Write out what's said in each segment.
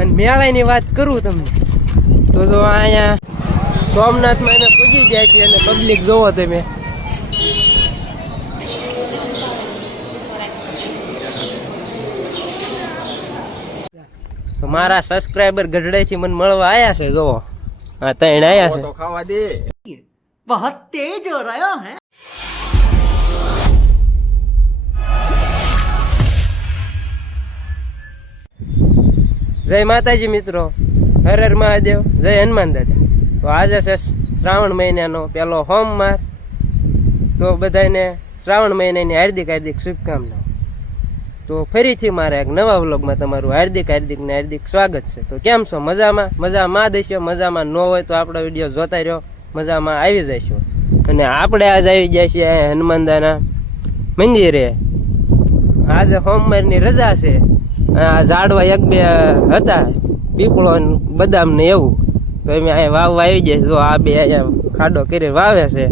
અને મેળાની વાત કરું તમને તો જો અહીંયા સોમનાથમાં અમે પૂજી જાય છે અને પબ્લિક જોવો તમે. મારા સબસ્ક્રાઈબર ગઢડેથી મને મળવા આયા છે. જોવો આ ત્રણ આયા છે. ખાવા દે. बहुत तेज हो रहा है. જય માતાજી મિત્રો, હર હર મહાદેવ, જય હનુમાન દાદા. તો આજે છે શ્રાવણ મહિનાનો પહેલો સોમવાર. તો બધાને શ્રાવણ મહિનાની હાર્દિક હાર્દિક શુભકામનાઓ. તો ફરીથી મારા એક નવા વ્લોગમાં તમારું હાર્દિક હાર્દિક ને હાર્દિક સ્વાગત છે. તો કેમ છો? મજામાં? મજામાં દેશો. મજામાં ન હોય તો આપણો વિડીયો જોતા રહ્યો, મજામાં આવી જઈશું. અને આપણે આજ આવી જાય છીએ હનુમાનદાના મંદિરે. આજે સોમવારની રજા છે. આ ઝાડવા એક બે હતા, પીપળો બદામ ને એવું, તો એમ અહીંયા વાવવા આવી જાય. જો આ બે અહીંયા ખાડો કરી વાવે છે.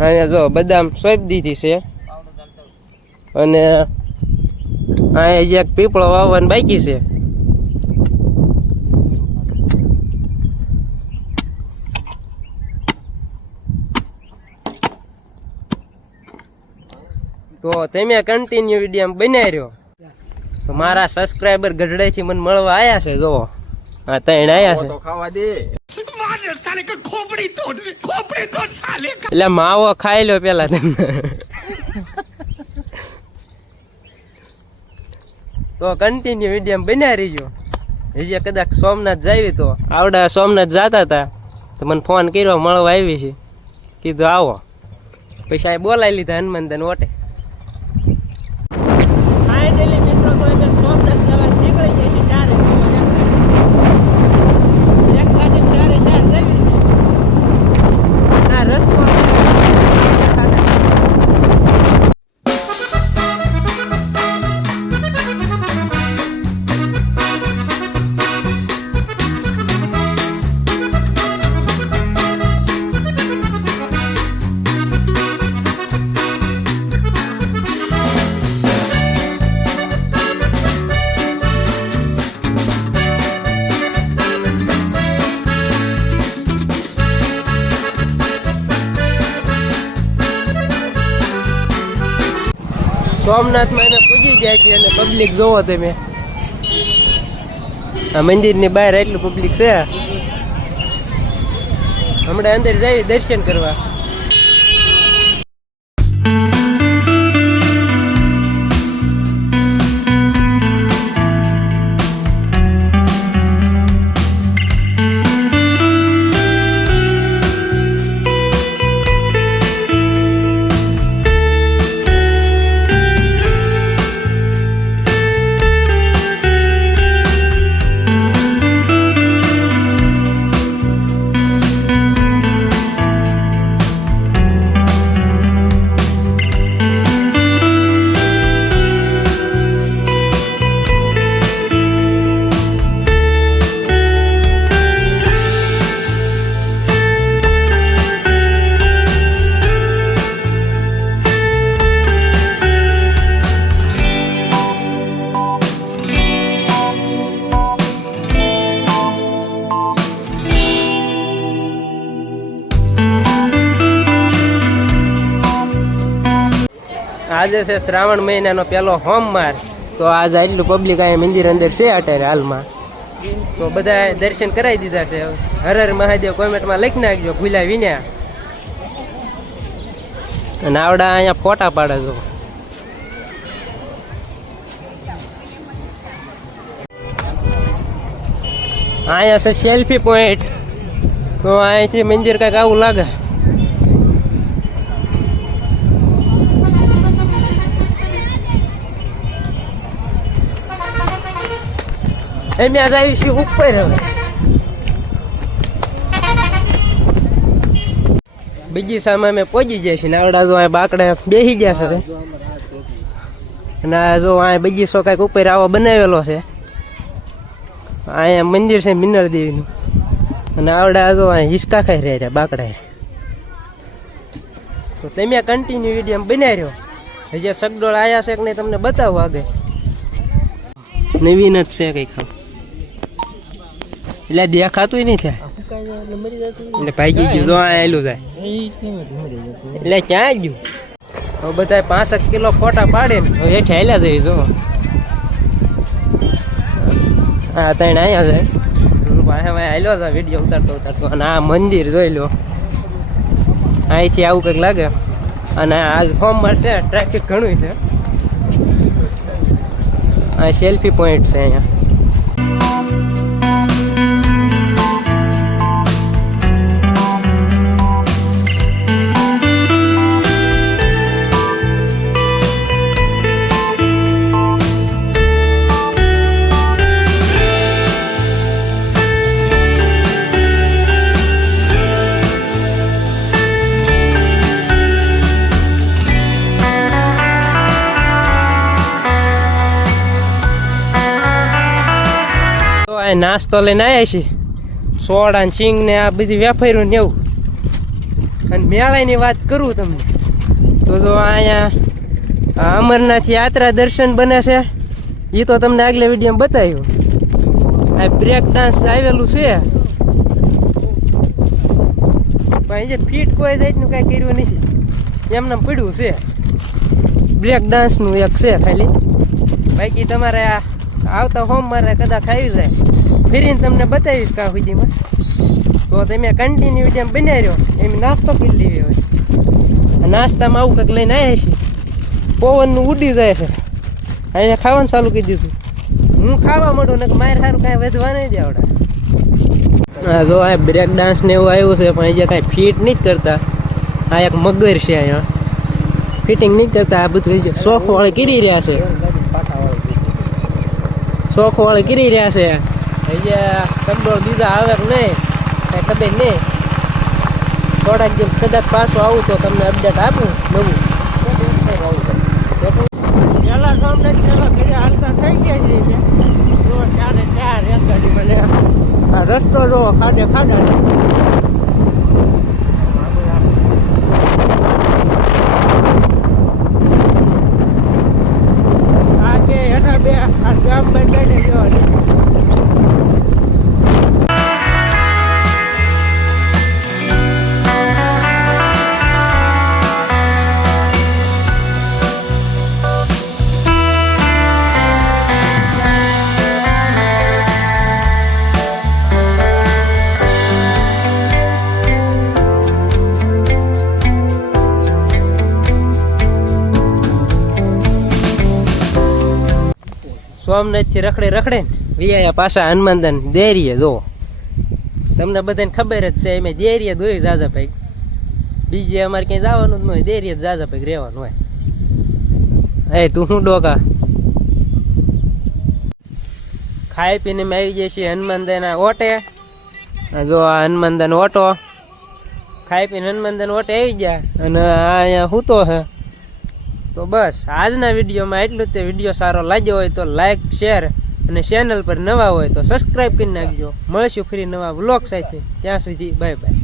અહીંયા જો બદામ સોંપી દીધી છે અને અહીંયા એક પીપળો વાવવાનું બાકી છે. તો તમે કન્ટિન્યુ વિડીયો બનાવી રહ્યો. તો મારા સબસ્ક્રાઈબર ગઢડેથી મને મળવા આયા છે. જોવો આ ત્રણ આયા છે. ખાવા દે. એટલે માવો ખાઈ લો પેલા તમને. તો કન્ટિન્યુ વિડીયો બનાવી રહીજો. હજી કદાચ સોમનાથ જાવી તો આવડા સોમનાથ જતા હતા તો મને ફોન કર્યો, મળવા આવી છે. કીધું આવો. પછી આ બોલાવી લીધા હનુમાનદાન ઓટે. મિત્રો તો અમે સોમનાથ જવા નીકળી જાય છે. ચારે એક ગાડી ચારે ચાર જવી છે. આ રસ્તો સોમનાથમાં અમે પૂજી જાય છે અને પબ્લિક જોવો તમે. આ મંદિરની બહાર એટલું પબ્લિક છે. હમણાં અંદર જઈ દર્શન કરવા. આજે છે શ્રાવણ મહિનાનો પહેલો સોમવાર. તો આજે આટલું પબ્લિક અહીંયા મંદિર અંદર છે અત્યારે હાલમાં. તો બધા દર્શન કરાવી દીધા છે. હર હર મહાદેવ કોમેન્ટમાં લખી નાખજો ભૂલ્યા વિના. અને આવડા અહીંયા ફોટા પાડે છો. અહીંયા છે સેલ્ફી પોઈન્ટ. તો અહીંથી મંદિર કંઈક આવું લાગે. અમે આજ આવીશું ઉપર. હવે બીજી સામે અમે પહોંચી જાય છે ને આવડા જો આ બાકડે બેસી ગયા છે. અને આ જો આ બગીચો કાંઈક ઉપર આવો બનાવેલો છે. અહીંયા મંદિર છે મિનર દેવીનું. અને આવડા જો આ હિસકા ખાઈ રહ્યા બાકડા. તો તમે કન્ટિન્યુ વિડીયો બનાવી રહ્યો. હજી સગડોળ આવ્યા છે કે નહીં તમને બતાવો આગળ. નવીન જ છે કઈ ખાવ એટલે દેખાતું નહીં છે એટલે ભાગી ગયું જો આ આયલું જાય એટલે ક્યાં ગયું હવે બધા 65 કિલો ફોટા પાડે ને હવે હેઠે હાલ્યા જઈએ જો હા તઈને અહીંયા જાય હું પાસે હાલ્યો હતા વિડીયો ઉતારતો અને આ મંદિર જોઈ લો અહીંથી આવું કંઈક લાગે અને આજ સોમવાર છે ટ્રાફિક ઘણું છે આ સેલ્ફી પોઈન્ટ છે અહીંયા નાસ્તો લઈને આવ્યા છીએ સોડા ને સિંગ ને આ બધી વેફાર્યું ને એવું અને મેળાની વાત કરું તમને તો જો અહીંયા અમરનાથ યાત્રા દર્શન બને છે એ તો તમને આગલા વિડીયોમાં બતાવ્યું આ બ્રેક ડાન્સ આવેલું છે પણ જે ફીટ કોઈ જાતનું કાંઈ કર્યું નથી એમને પડ્યું છે બ્રેક ડાન્સનું એક છે ખાલી બાકી તમારે આ આવતા સોમવારે કદાચ આવી જાય ફેરીને તમને બતાવીશ કાં સુધીમાં તો તમે કન્ટિન્યુ વિડીયો બનાવી રહ્યો એમ નાસ્તો કરી લેવી હોય નાસ્તામાં આવું કંઈક લઈને આવ્યા છીએ પવનનું ઉડી જાય છે અહીંયા ખાવાનું ચાલુ કરી દીધું હું ખાવા માંડું ને મારે સારું કાંઈ વધવા નહીં દે આવડે હા જો આ બ્રેક ડાન્સ ને એવું આવ્યું છે પણ અહીંયા કાંઈ ફિટ નહીં કરતા આ એક મગર છે અહીંયા ફિટિંગ નહીં કરતા આ બધું શોખ વાળે કરી રહ્યા છે શોખ વાળે કરી રહ્યા છે અહીંયા કંડોળ બીજા આવે કે નહીં કાંઈ ખબર નહીં થોડાક જેમ કદાચ પાછો આવું તો તમને અપડેટ આપું નવું પેલા સામને પેલા ઘરે હાલતા થઈ ગયા છે ચારે ચાર એક ગાડી મને આ રસ્તો જો ખાડે ખાડા આ કે હેઠા બે આ ગામ બંધાઈને જવાની સોમનાથથી રખડે રખડે ને વિયા પાછા હનુમાનદાન દેરીએ જો તમને બધાને ખબર જ છે એમ દેરીએ દોઈ જાજા ભાઈ બીજે અમારે ક્યાંય જવાનું જ ન હોય દેરીએ જ જાજા ભાઈ રહેવાનું હોય એ તું શું ડોકા ખાઈ પીને મેં આવી જઈએ છીએ હનુમાનદાના ઓટે જો આ હનુમાનદાનો ઓટો ખાઈ પીને હનુમાનદાનો ઓટે આવી ગયા અને આ અહીંયા સૂતો છે તો બસ આજના વિડીયોમાં એટલું જ તે વિડીયો સારો લાગ્યો હોય તો લાઈક શેર અને ચેનલ પર નવા હોય તો સબસ્ક્રાઈબ કરી નાખજો મળશું ફરી નવા વ્લોગ સાથે ત્યાં સુધી બાય બાય